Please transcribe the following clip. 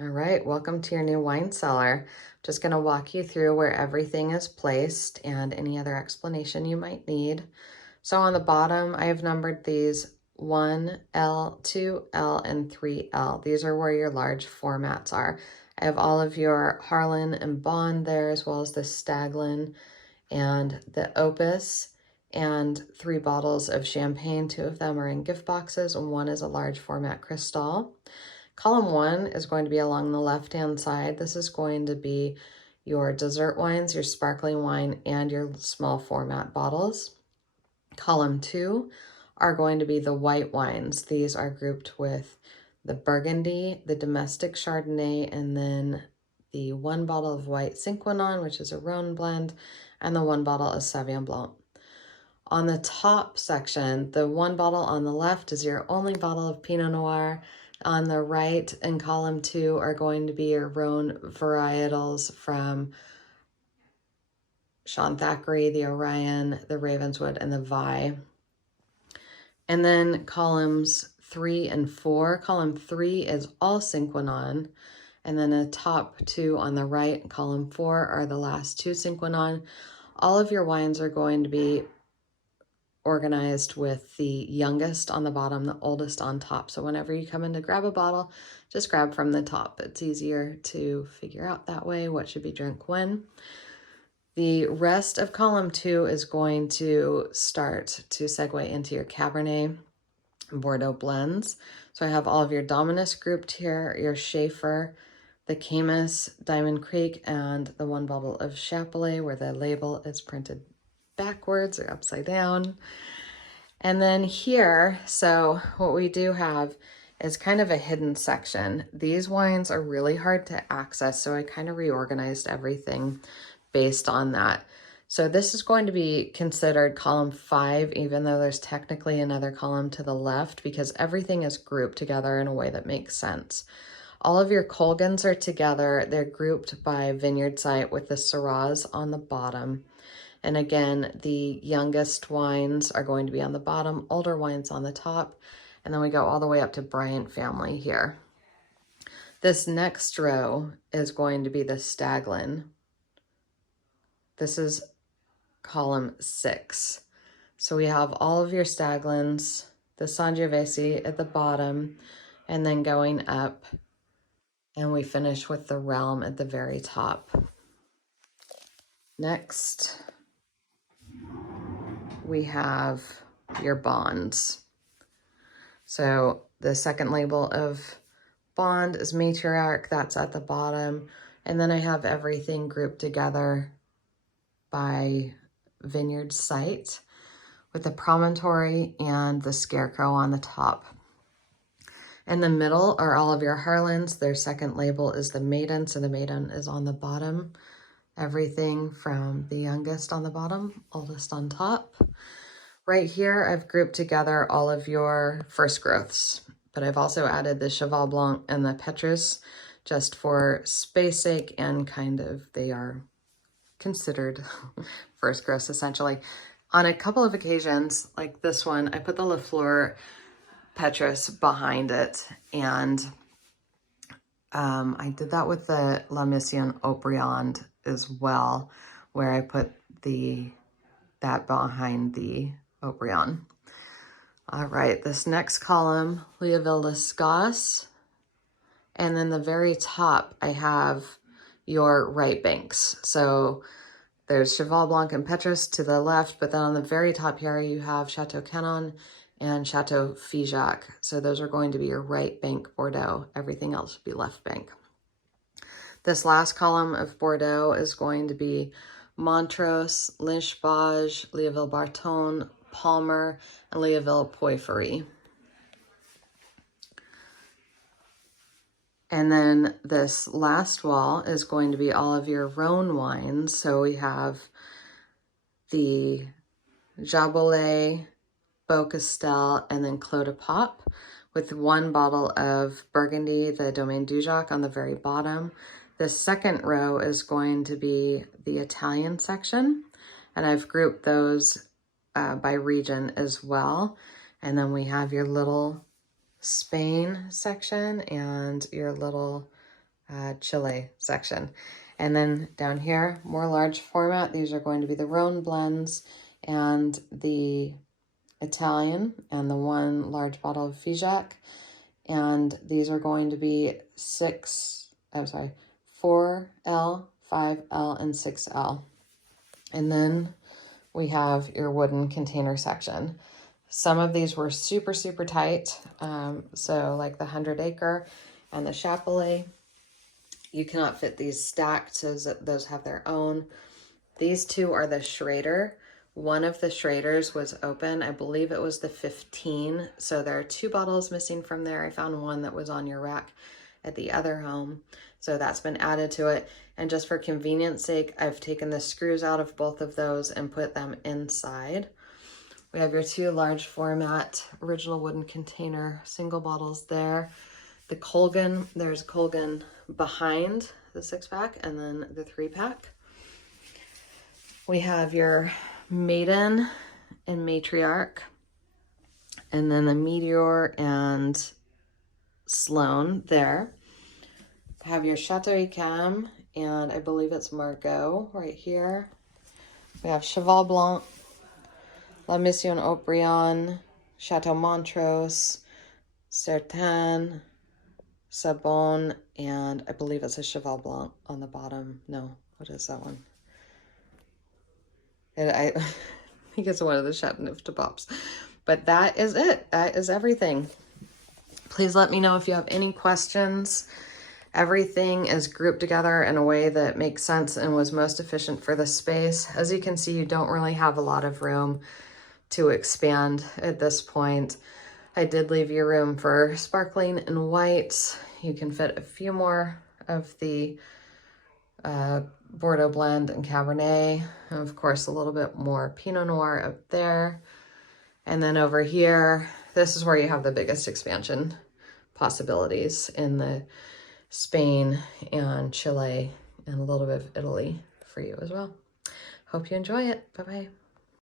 All right, welcome to your new wine cellar. Just going to walk you through where everything is placed and any other explanation you might need. So on the bottom, I have numbered these 1L, 2L, and 3L. These are where your large formats are. I have all of your Harlan and Bond there, as well as the Staglin and the Opus, and 3 bottles of champagne. 2 of them are in gift boxes, and 1 is a large format Cristal. Column 1 is going to be along the left-hand side. This is going to be your dessert wines, your sparkling wine, and your small format bottles. Column 2 are going to be the white wines. These are grouped with the Burgundy, the domestic Chardonnay, and then the 1 bottle of white Cinquenon, which is a Rhone blend, and the 1 bottle of Sauvignon Blanc. On the top section, the 1 bottle on the left is your only bottle of Pinot Noir. On the right in column 2 are going to be your Rhone varietals from Sean Thackeray, the Orion, the Ravenswood, and the Vi. And then columns 3 and 4. Column 3 is all Cinquenon. And then the top 2 on the right, column 4, are the last 2 Cinquenon. All of your wines are going to be organized with the youngest on the bottom, the oldest on top. So whenever you come in to grab a bottle, just grab from the top. It's easier to figure out that way what should be drunk when. The rest of column 2 is going to start to segue into your Cabernet Bordeaux blends. So I have all of your Dominus grouped here, your Schaefer, the Caymus, Diamond Creek, and the 1 bottle of Chapelet, where the label is printed backwards or upside down. And then here, so what we do have is kind of a hidden section. These wines are really hard to access, so I kind of reorganized everything based on that. So this is going to be considered column 5, even though there's technically another column to the left, because everything is grouped together in a way that makes sense. All of your Colgans are together. They're grouped by vineyard site with the Syrahs on the bottom. And again, the youngest wines are going to be on the bottom, older wines on the top, and then we go all the way up to Bryant family here. This next row is going to be the Staglin. This is column 6. So we have all of your Staglins, the Sangiovese at the bottom, and then going up, and we finish with the Realm at the very top. Next, we have your bonds. So the second label of Bond is Matriarch, that's at the bottom. And then I have everything grouped together by vineyard site with the Promontory and the Scarecrow on the top. In the middle are all of your Harlans. Their second label is the Maiden, so the Maiden is on the bottom. Everything from the youngest on the bottom, oldest on top. Right here, I've grouped together all of your first growths, but I've also added the Cheval Blanc and the Petrus just for space sake, and kind of they are considered first growths essentially. On a couple of occasions, like this one, I put the Lafleur Petrus behind it, and I did that with the La Mission Haut-Briand as well, where I put that behind the Haut-Briand. All right, this next column, Leoville Lescasse, and then the very top, I have your right banks. So there's Cheval Blanc and Petrus to the left, but then on the very top here, you have Chateau Canon and Chateau Figeac. So those are going to be your right bank Bordeaux. Everything else would be left bank. This last column of Bordeaux is going to be Montrose, Lynch-Bages, Leoville Barton, Palmer, and Leoville Poifery. And then this last wall is going to be all of your Rhone wines. So we have the Jabolet, Beaucastel, and then Clos de Pop, with 1 bottle of Burgundy, the Domaine Dujac, on the very bottom. The second row is going to be the Italian section, and I've grouped those by region as well. And then we have your little Spain section and your little Chile section. And then down here, more large format. These are going to be the Rhone blends and the Italian and the one large bottle of Figeac. And these are going to be 4L, 5L, and 6L. And then we have your wooden container section. Some of these were super, super tight. So like the 100 Acre and the Chapelet, you cannot fit these stacked, so those have their own. These two are the Schrader. One of the Schraders was open. I believe it was the 15. So there are 2 bottles missing from there. I found one that was on your rack at the other home. So that's been added to it. And just for convenience sake, I've taken the screws out of both of those and put them inside. We have your 2 large format original wooden container single bottles there. The Colgan, there's Colgan behind the 6-pack and then the 3-pack. We have your Maiden and Matriarch, and then the Meteor and Sloan there. Have your Chateau Yquem, and I believe it's Margot right here. We have Cheval Blanc, La Mission Haut-Brion, Chateau Montrose, Certain, Sabon, and I believe it's a Cheval Blanc on the bottom. No, what is that one? I think it's one of the Chateauneuf de Pops. But that is it. That is everything. Please let me know if you have any questions. Everything is grouped together in a way that makes sense and was most efficient for the space. As you can see, you don't really have a lot of room to expand at this point. I did leave you room for sparkling and white. You can fit a few more of the Bordeaux blend and Cabernet, and of course a little bit more Pinot Noir up there. And then over here, this is where you have the biggest expansion possibilities in the Spain and Chile and a little bit of Italy for you as well. Hope you enjoy it. Bye-bye.